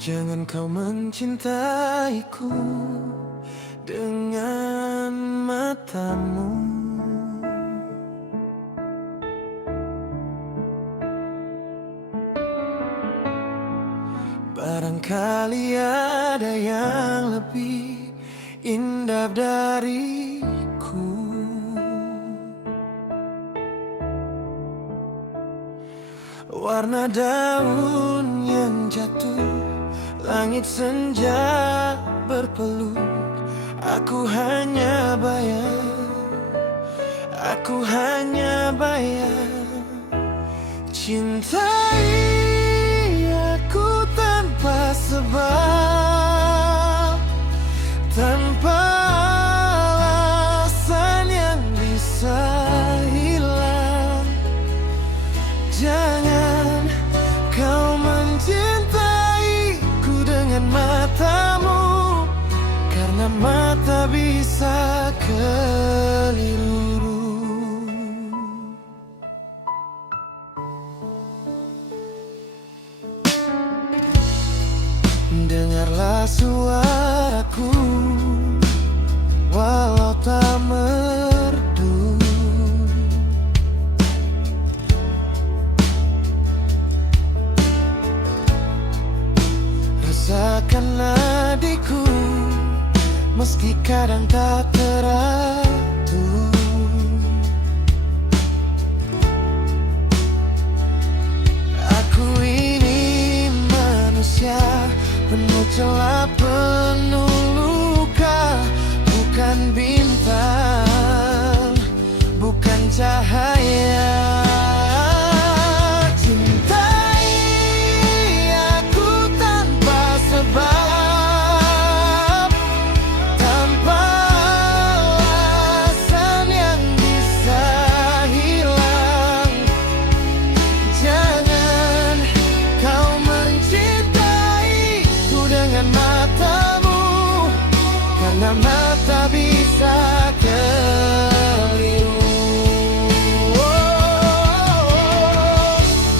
Jangan kau mencintaiku dengan matamu. Barangkali ada yang lebih indah dariku. Warna daun yang jatuh, langit senja berpeluk. Aku hanya bayar cintai aku tanpa sebab, tanpa alasan yang bisa hilang. Jangan kau mencintaiku dengan matamu, karena mata bisa keliru. Dengarlah suaraku walau tak merdu. Rasakan nadiku meski kadang tak teratur. Aku ini manusia penuh celah, penuh luka. Bukan bintang, bukan cahaya. Cintai aku tanpa sebab, tanpa alasan yang bisa hilang. Jangan kau mencintaiku dengan matamu, karena mata bisa keliru.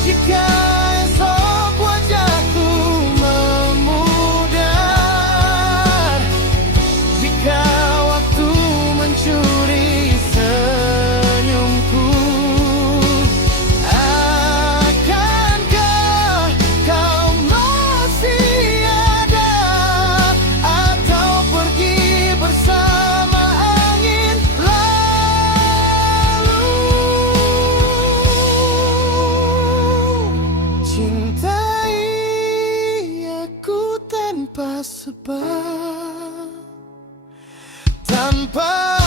Jika esok wajahku memudar, jika waktu mencuri senyumku, akankah kau masih ada atau pergi bersama angin lalu? Cintai aku tanpa sebab, tanpa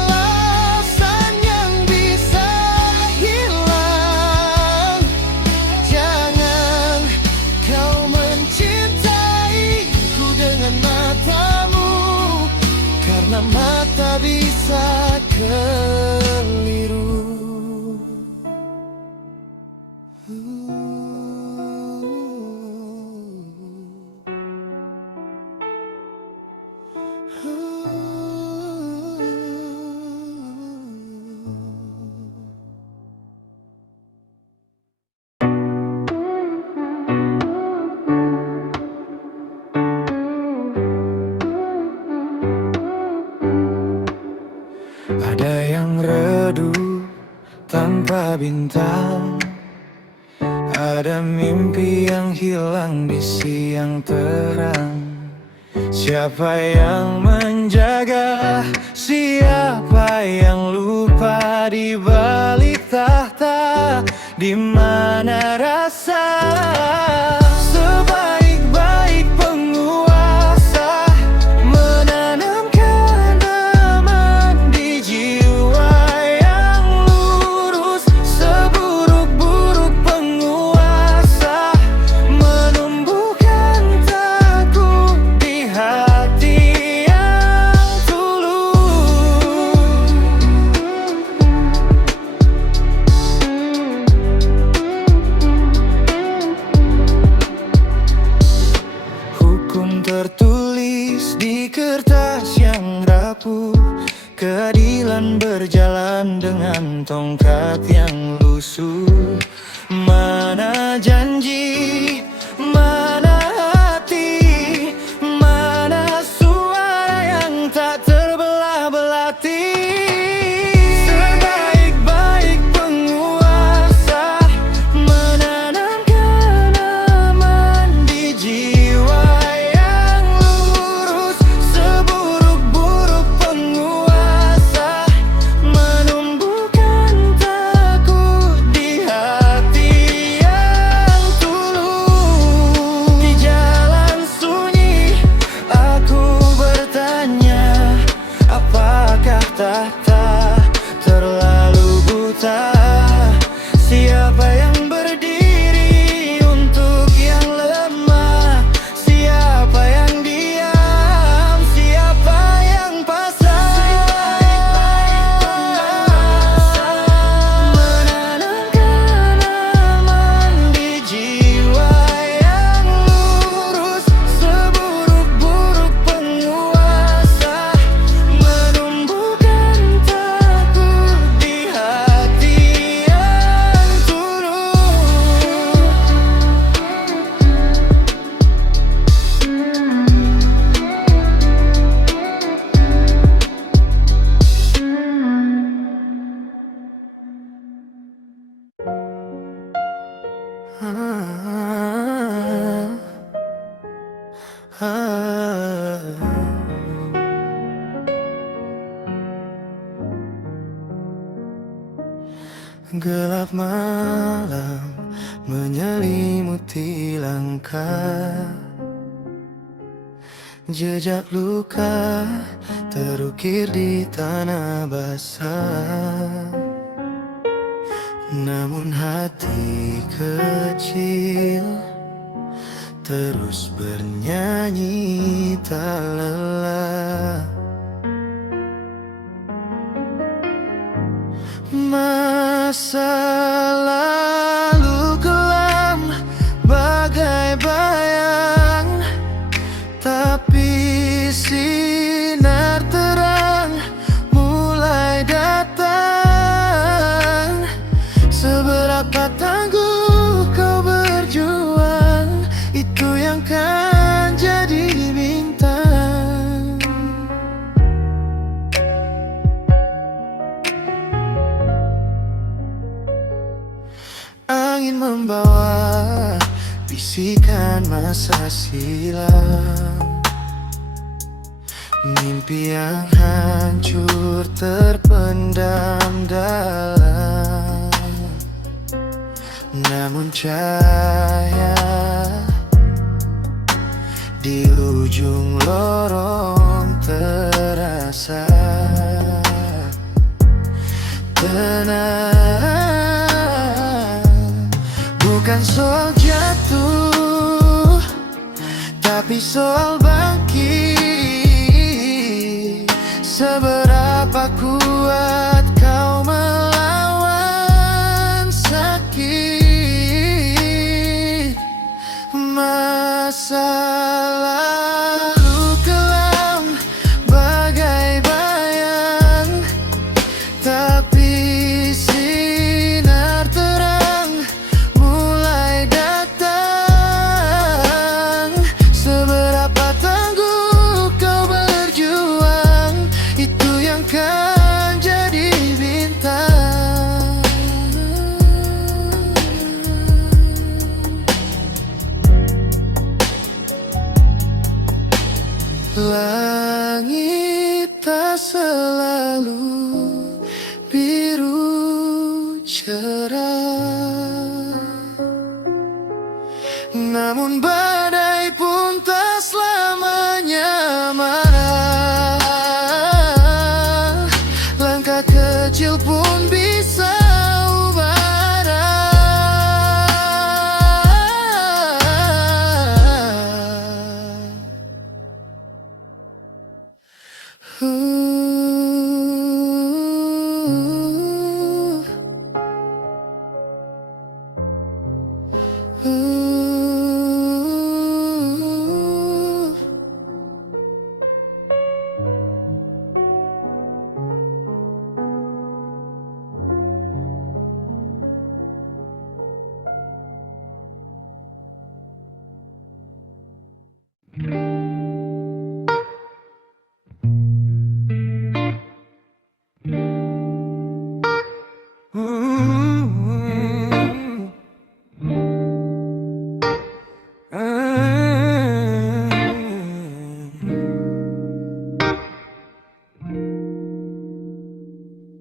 alasan yang bisa hilang. Jangan kau mencintaiku dengan matamu, karena mata bisa keliru. Ada yang redup tanpa bintang, ada mimpi yang hilang di siang terang. Siapa yang menjaga, siapa yang lupa di balik tahta? Di mana rasa sebaik-baik penguasa menanamkan aman di jiwa yang lurus? Seburuk-buruk penguasa menumbuhkan takut di hati yang tulus. Hukum tertulis di kertas yang rapuh, keadilan berjalan dengan tongkat yang lusuh. Mana janji, mana Gelap malam menyelimuti langkah, jejak luka terukir di tanah basah. Namun hati kecil terus bernyanyi tak lelah. Masa lalu kelam bagai bayang, tapi sinar terang mulai datang. Seberapa tangguh kau berjuang, itu yang kan jadi bintang. Angin membawa bisikan masa silam, mimpi yang hancur terpendam dalam. Namun cahaya di ujung lorong terasa tenang. Bukan soal jatuh, tapi soal bangkit. Seberapa kuat kau melawan sakit. Masa lalu kelam bagai bayang, tapi sinar terang mulai datang. Seberapa tangguh kau berjuang, itu yang kan jadi bintang. Langit tak selalu biru cerah, namun badai pun tak selamanya marah. Langkah kecil pun bisa ubah arah.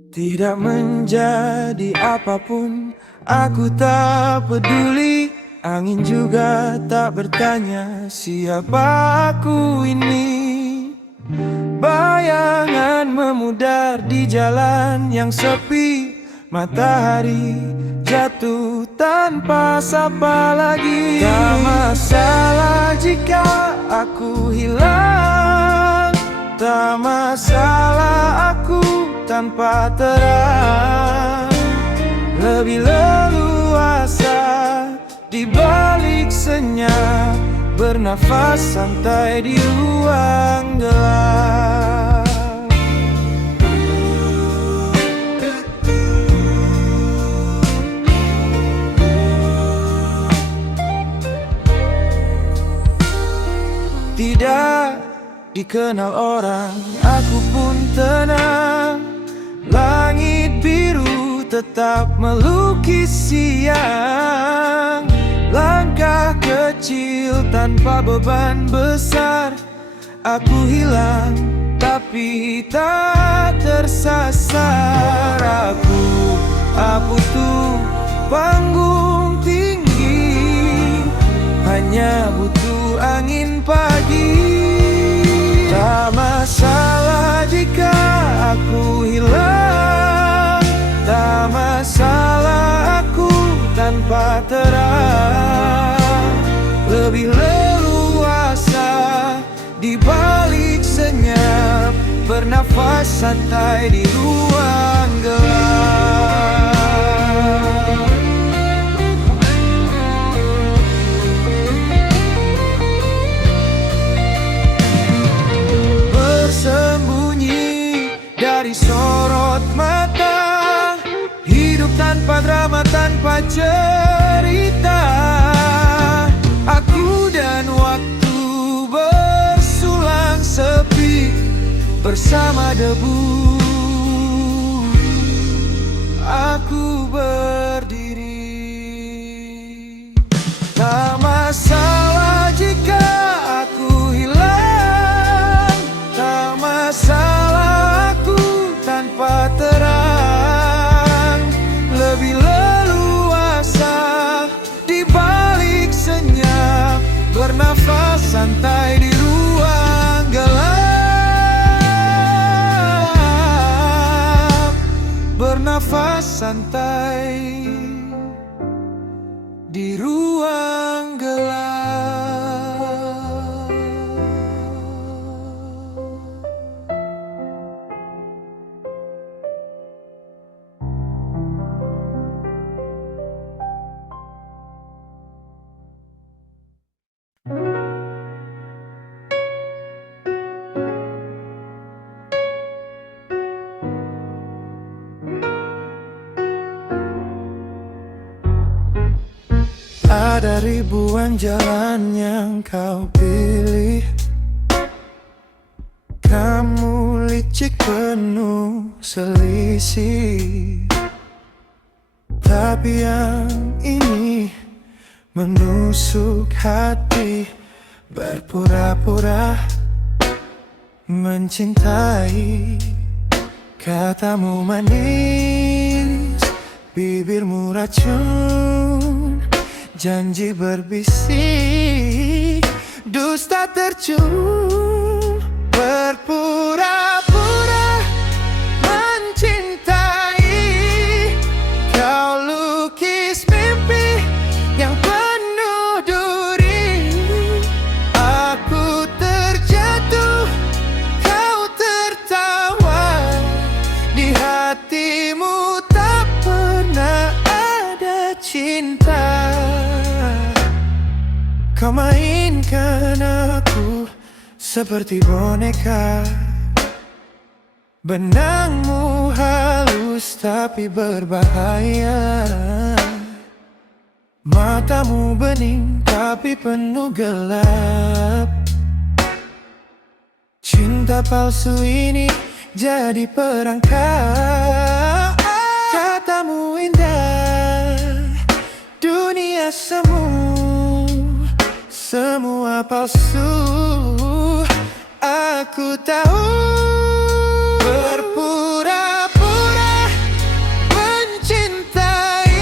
Tidak menjadi apapun, aku tak peduli. Angin juga tak bertanya siapa aku ini. Bayangan memudar di jalan yang sepi, matahari jatuh tanpa sapa lagi. Tak masalah jika aku hilang, tak masalah aku tanpa terang. Lebih leluasa di balik senyap, bernafas santai di ruang gelap. Tidak dikenal orang, aku pun tenang. Langit biru tetap melukis siang. Langkah kecil tanpa beban besar. Aku hilang tapi tak tersasar. Aku tuh panggung tinggi, hanya butuh angin pagi. Tak masalah jika aku hilang, tak masalah aku tanpa terang. Lebih leluasa di balik senyap, bernafas santai di ruang gelap. Bersembunyi dari sorot mata, hidup tanpa drama, tanpa cerita. Aku dan waktu bersulang sepi bersama debu. Aku berdiri. Tak masalah jika aku hilang, tak masalah aku tanpa terang. Lebih leluasa di balik senyap, bernafas santai di ruang gelap. Bernafas santai di ruang gelap. Ada ribuan jalan yang kau pilih, kamu licik penuh selisih. Tapi yang ini menusuk hati, berpura-pura mencintai. Katamu manis, bibirmu racun, janji berbisik, dusta tercium. Berpura-pura mencintai, kau lukis mimpi yang penuh duri. Aku terjatuh, kau tertawa, di hatimu tak pernah ada cinta. Kau mainkan aku seperti boneka, benangmu halus tapi berbahaya. Matamu bening tapi penuh gelap. Cinta palsu ini jadi perangkap. Katamu indah, dunia semu, semua palsu. Aku tahu. Berpura-pura mencintai,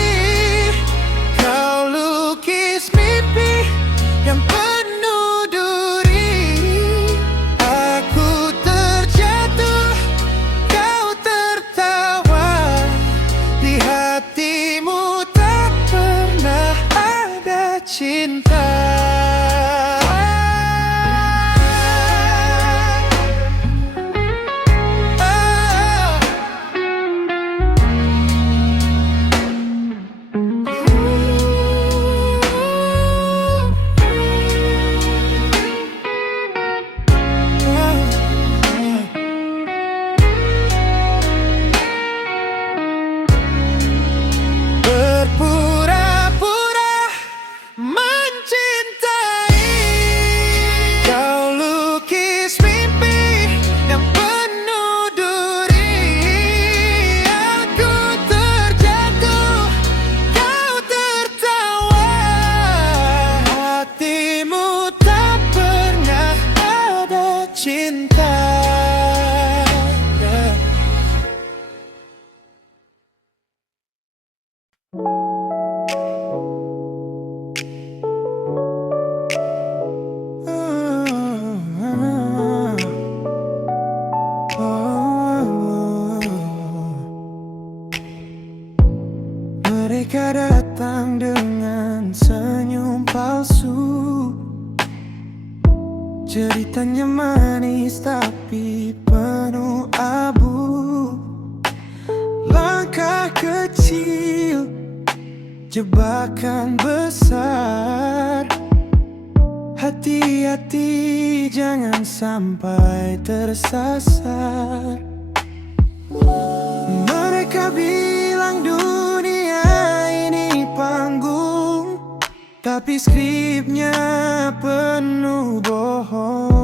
kau lukis mimpi yang penuh duri. Aku terjatuh, kau tertawa, di hatimu tak pernah ada cinta. Ceritanya manis tapi penuh abu. Langkah kecil, jebakan besar. Hati-hati jangan sampai tersasar. Mereka bilang dunia ini panggung, tapi skripnya penuh bohong.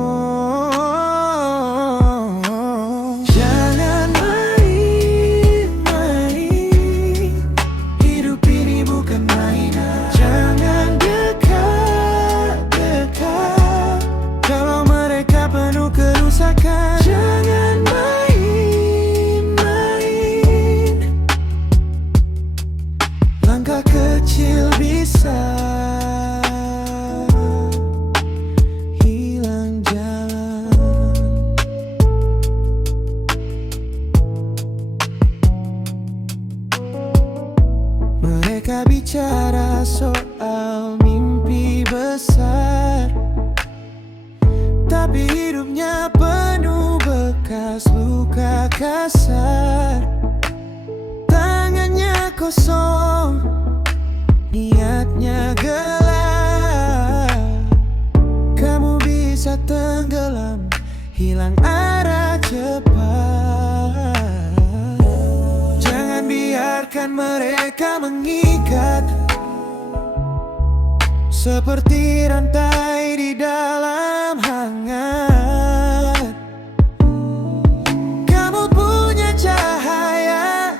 Jangan main-main, hidup ini bukan mainan. Jangan dekat-dekat kalau mereka penuh kerusakan. Jangan main-main, langkah kecil bisa hilang jalan. Mereka bicara soal mimpi besar, tapi hidupnya penuh bekas luka kasar. Tangannya kosong, niatnya gelap. Kamu bisa tenggelam, hilang arah cepat. Jangan biarkan mereka mengikat seperti rantai di dalam hangat. Kamu punya cahaya,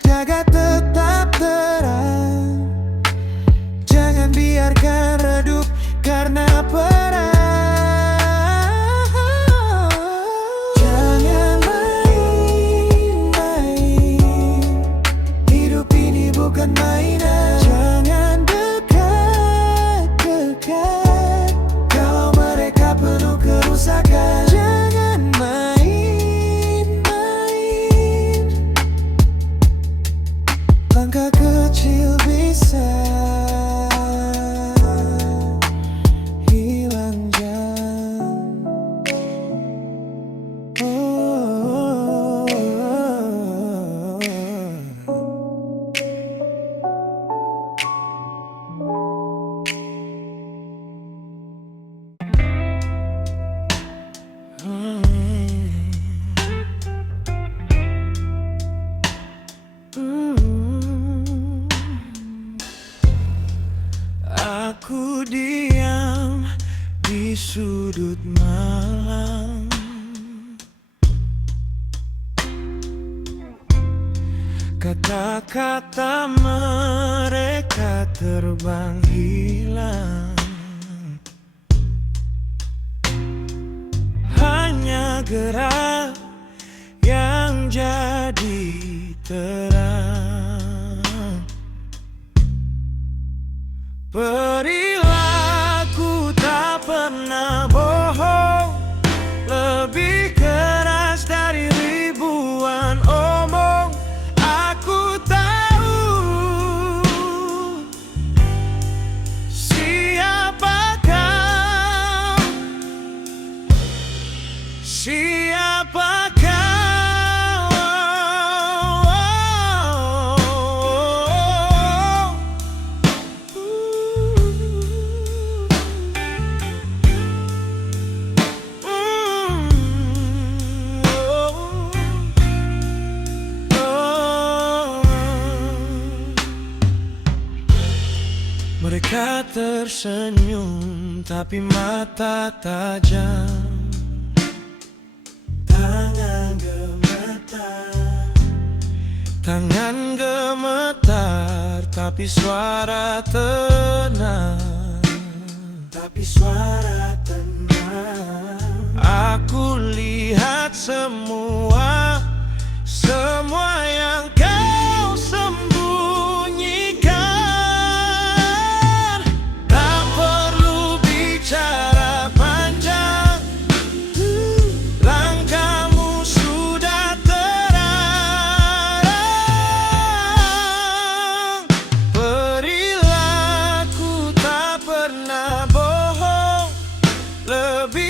jaga tetap terang. Jangan biarkan redup karena perang. Jangan main-main, hidup ini bukan mainan. Jangan dekat-dekat kalau mereka penuh kerusakan. Jangan main-main, langkah kecil bisa hilang jalan. Aku diam di sudut malam, kata-kata mereka terbang hilang. Hanya gerak yang jadi terang. Perilaku tak pernah bohong, lebih keras dari ribuan omong. Aku tahu siapa kau, siapa kau. Mereka tersenyum tapi mata tajam. Tangan gemetar tapi suara tenang. Aku lihat semua yang kau sembunyikan. Tak perlu bicara panjang, langkahmu sudah terarah. Perilaku tak pernah bohong, lebih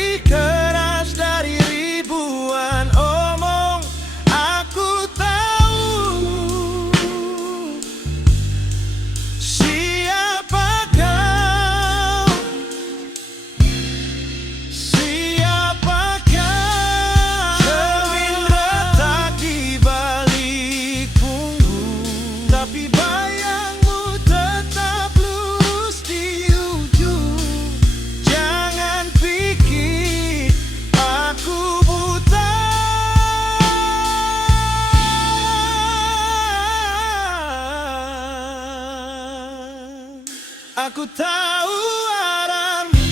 aku tahu arahmu.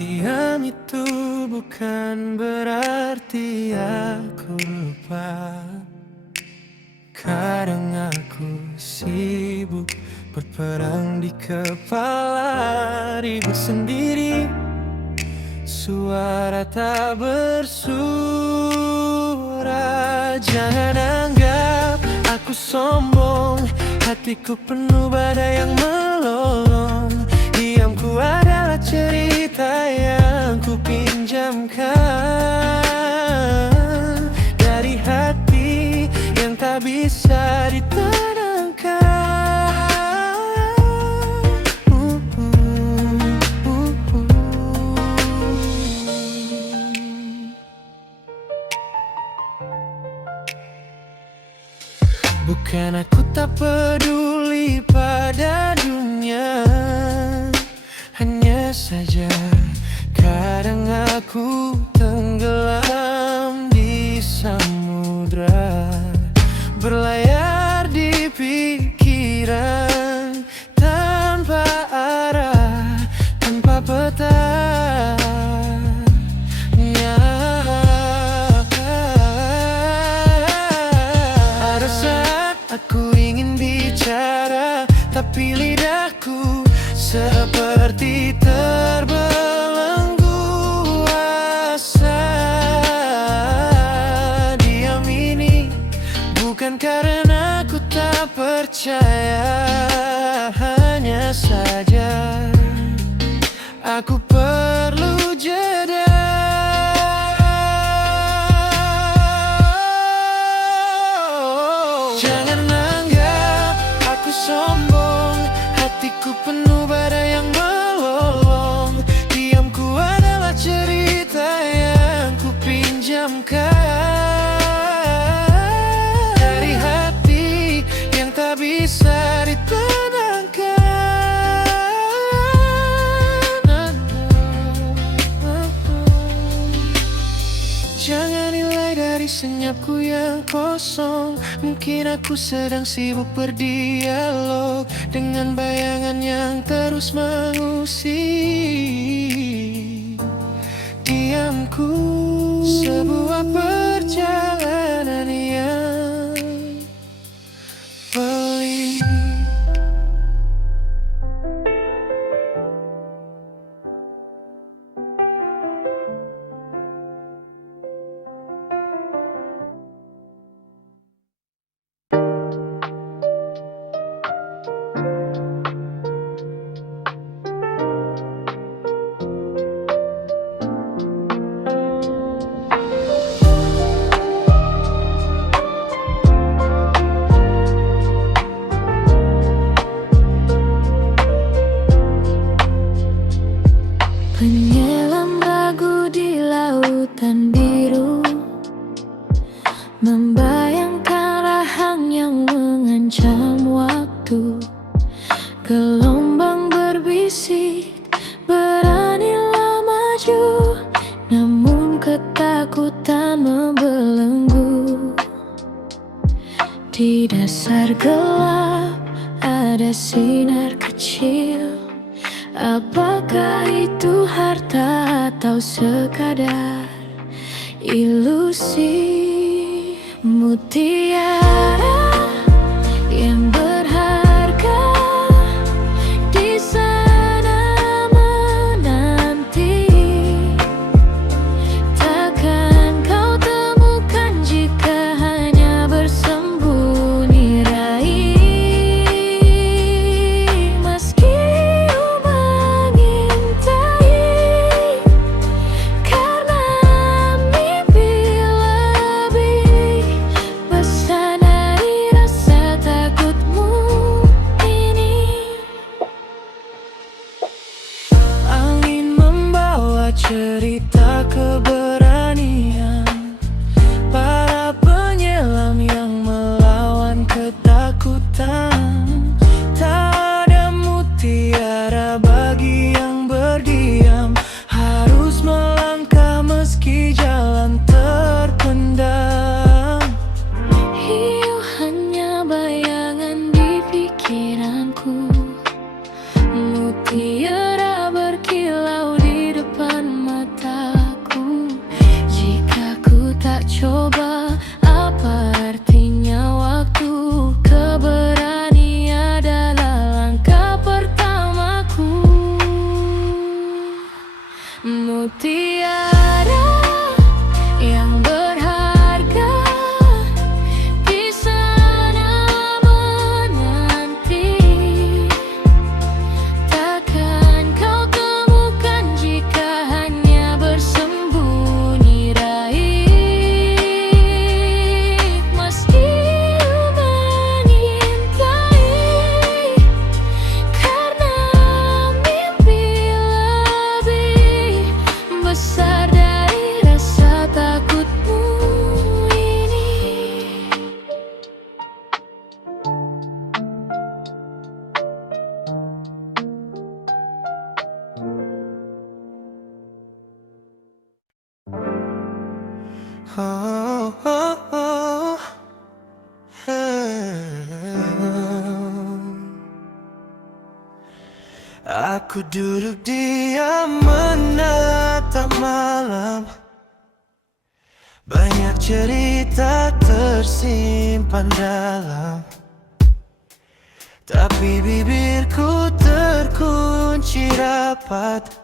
Diam itu bukan berarti aku lupa. Kadang aku sibuk berperang di kepala, ribut sendiri, suara tak bersuara. Jangan anggap aku sombong, hatiku penuh badai yang melolong. Diamku adalah cerita yang ku pinjamkan dari hati yang tak bisa ditenangkan. Bukan aku tak peduli pada dunia, hanya saja kadang aku tenggelam di samudra, berlayar di pikiran tanpa arah, tanpa peta. Ada saat aku ingin bicara, tapi lidahku seperti terbelenggu asa. Diam ini bukan karena aku tak percaya, hanya saja aku perlu jeda. Jangan anggap aku sombong, hatiku penuh badai yang melolong. Diamku adalah cerita yang ku pinjamkan dari hati yang tak bisa ditenangkan. Jangan nilai dari senyapku yang kosong. Mungkin aku sedang sibuk berdialog dengan bayangan yang terus mengusik. Diamku sebuah perjalanan yang pelik. Penyelam ragu di lautan biru, membayangkan rahang yang mengancam waktu. Gelombang berbisik, beranilah maju, namun ketakutan membelenggu. Di dasar gelap ada sinar kecil. Apakah itu harta atau sekadar ilusi? Mutiara yang berharga di sana menanti. Takkan kau temukan jika hanya bersembunyi raih. Meski mengintai Oh, oh, oh. Aku duduk diam menatap malam. Banyak cerita tersimpan dalam, tapi bibirku terkunci rapat.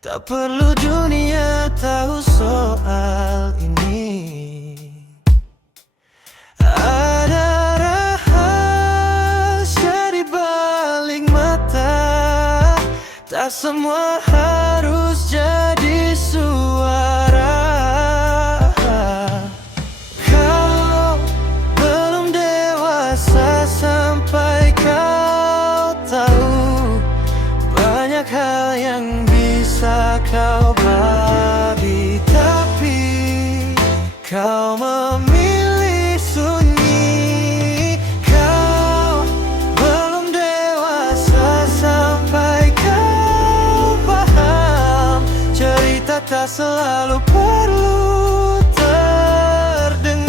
Tak perlu dunia tahu soal ini. Ada rahasia di balik mata. Tak semua harus jadi suara. Kau belum dewasa sampai kau tahu banyak hal yang bisa kau bagi, tapi kau memilih sunyi. Kau belum dewasa sampai kau paham cerita tak selalu perlu terdengar.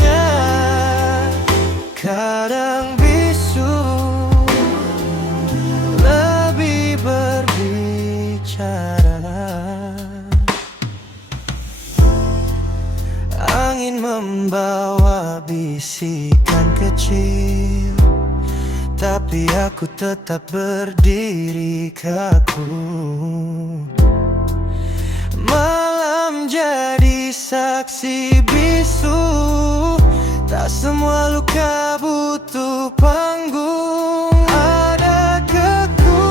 Kadang bisu lebih berbicara. Angin membawa bisikan kecil, tapi aku tetap berdiri kaku. Malam jadi saksi bisu. Tak semua luka butuh panggung. Ada kekuatan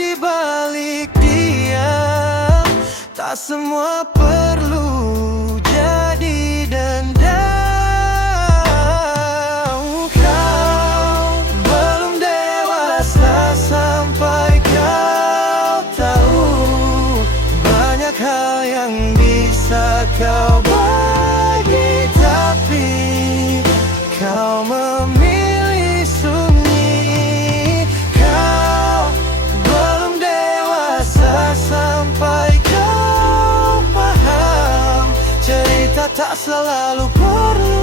di balik diam. Tak semua perlu jadi dendam. Kau belum dewasa sampai kau tahu banyak hal yang bisa kau bagi, tapi kau memilih sunyi. Kau belum dewasa sampai kau paham cerita tak selalu perlu